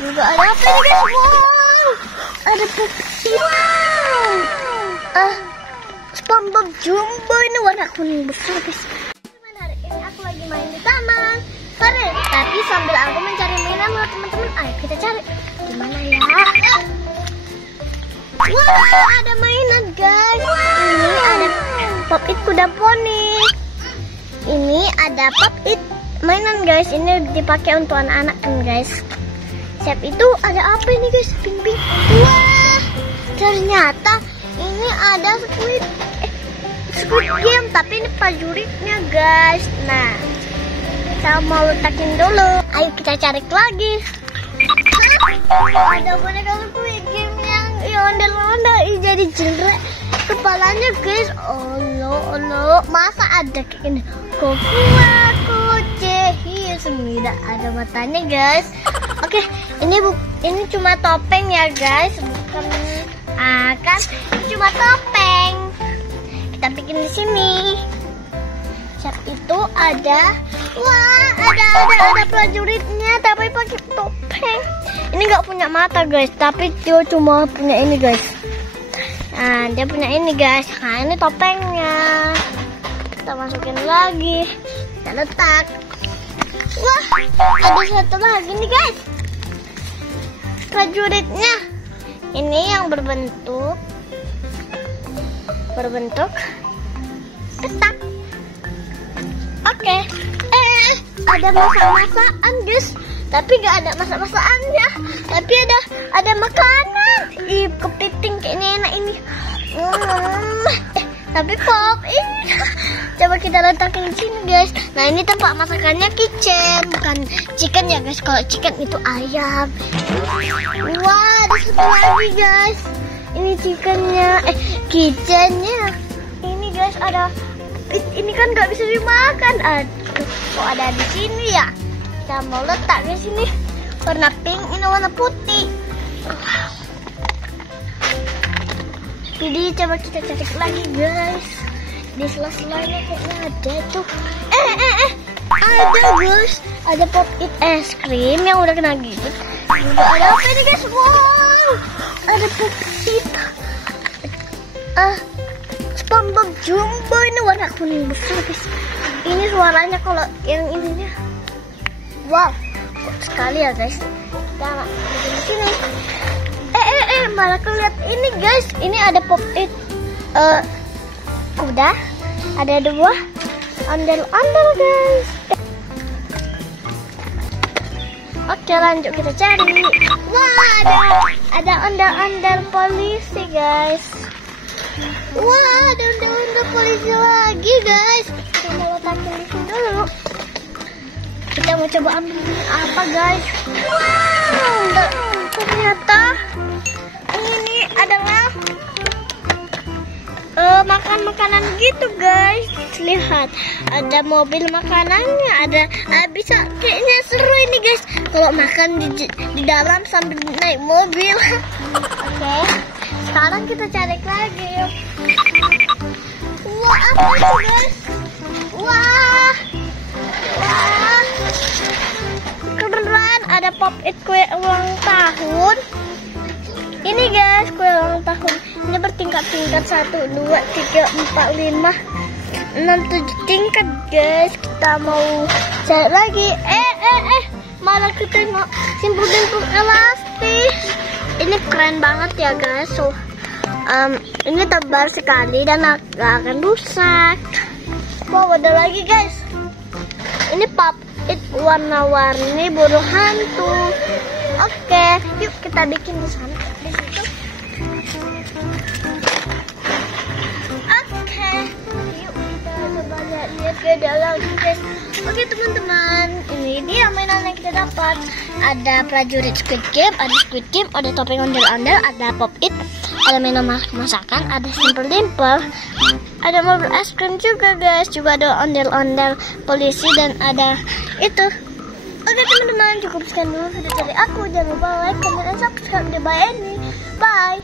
Juga ada apa ini guys? Wow, ada Pupsi. SpongeBob Jumbo ini warna kuning besar guys. Teman, hari ini aku lagi main di taman. Tapi sambil aku mencari mainan buat teman-teman, ayo kita cari gimana ya. Wah, ada mainan guys. Ini ada Pop It kuda poni. Ini ada Pop It mainan guys. Ini dipakai untuk anak-anak kan guys. Siap itu ada apa ini guys? Ping-ping. Wah, ternyata ini ada Squid Game, tapi ini prajuritnya guys. Nah, kita mau letakin dulu. Ayo kita cari lagi. Ada boneka Squid Game yang ondel-ondel jadi jelek kepalanya guys. Allah, masa ada kayak gini? Semida ada matanya guys. Oke, ini cuma topeng ya guys, bukan kan? Ini cuma topeng. Kita bikin di sini. Siap itu ada, wah ada prajuritnya tapi pakai topeng. Ini nggak punya mata guys, tapi dia cuma punya ini guys. Nah, dia punya ini guys. Nah, ini topengnya. Kita masukin lagi. Kita letak. Wah, ada satu lagi nih guys. Prajuritnya. Ini yang berbentuk petak. Oke. Ada masak-masakan guys. Tapi nggak ada masak-masakannya. Tapi ada makanan. Kepiting kayaknya enak ini. Tapi Pop ini. Coba kita letakkan di sini guys. Nah, ini tempat masakannya kitchen, bukan chicken ya guys. Kalau chicken itu ayam. Wah, ada satu lagi guys. Ini chickennya, kitchennya. Ini guys ada. Ini kan nggak bisa dimakan. Aduh, kok ada di sini ya? Kita mau letak di sini. Warna pink, ini warna putih. Wow. Jadi coba kita cari lagi guys. Di sela-selanya kayaknya ada tuh. Ada guys. Ada Pop It es krim yang udah kena gigit. Juga ada apa ini guys? Wow, ada Pop It. SpongeBob Jumbo ini warna kuning besar guys. Ini suaranya kalau yang ininya. Wow, kok sekali ya guys. Kita bikin di sini. Malah kelihat ini guys. Ini ada Pop It kuda. Ada dua ondel-ondel guys. Oke, lanjut kita cari. Wah, ada ondel-ondel polisi guys. Wah, ada ondel-ondel polisi lagi guys. Kita mau letakin di sini dulu. Kita mau coba ambil apa guys. Wow, ternyata ini adalah makan makanan gitu guys. Lihat, ada mobil makanannya, ada bisa kayaknya seru ini guys kalau makan di dalam sambil naik mobil. Oke, sekarang kita cari lagi yuk. Wah, apa itu guys? Wah, keren, ada Pop It kue ulang tahun. Ini guys, kue ulang tahun. Ini bertingkat-tingkat 1, 2, 3, 4, 5, 6, 7 tingkat guys. Kita mau cari lagi. Malah kita tengok simpul-simpul elastis. Ini keren banget ya guys. So, ini tebal sekali dan gak akan rusak. Wow, ada lagi guys. Ini Pop It warna-warni burung hantu. Oke, yuk kita bikin di sana. Di situ. Oke, yuk kita coba lihat ke dalam guys. Oke teman-teman, ini dia mainan yang kita dapat. Ada prajurit Squid Game, ada topeng ondel-ondel, ada Pop It, ada mainan masakan, ada Simple Dimple, ada mobil es krim juga guys, juga ada ondel-ondel polisi dan ada itu. Oke teman-teman, cukup sekian dulu video dari aku. Jangan lupa like, comment, dan subscribe. Bye.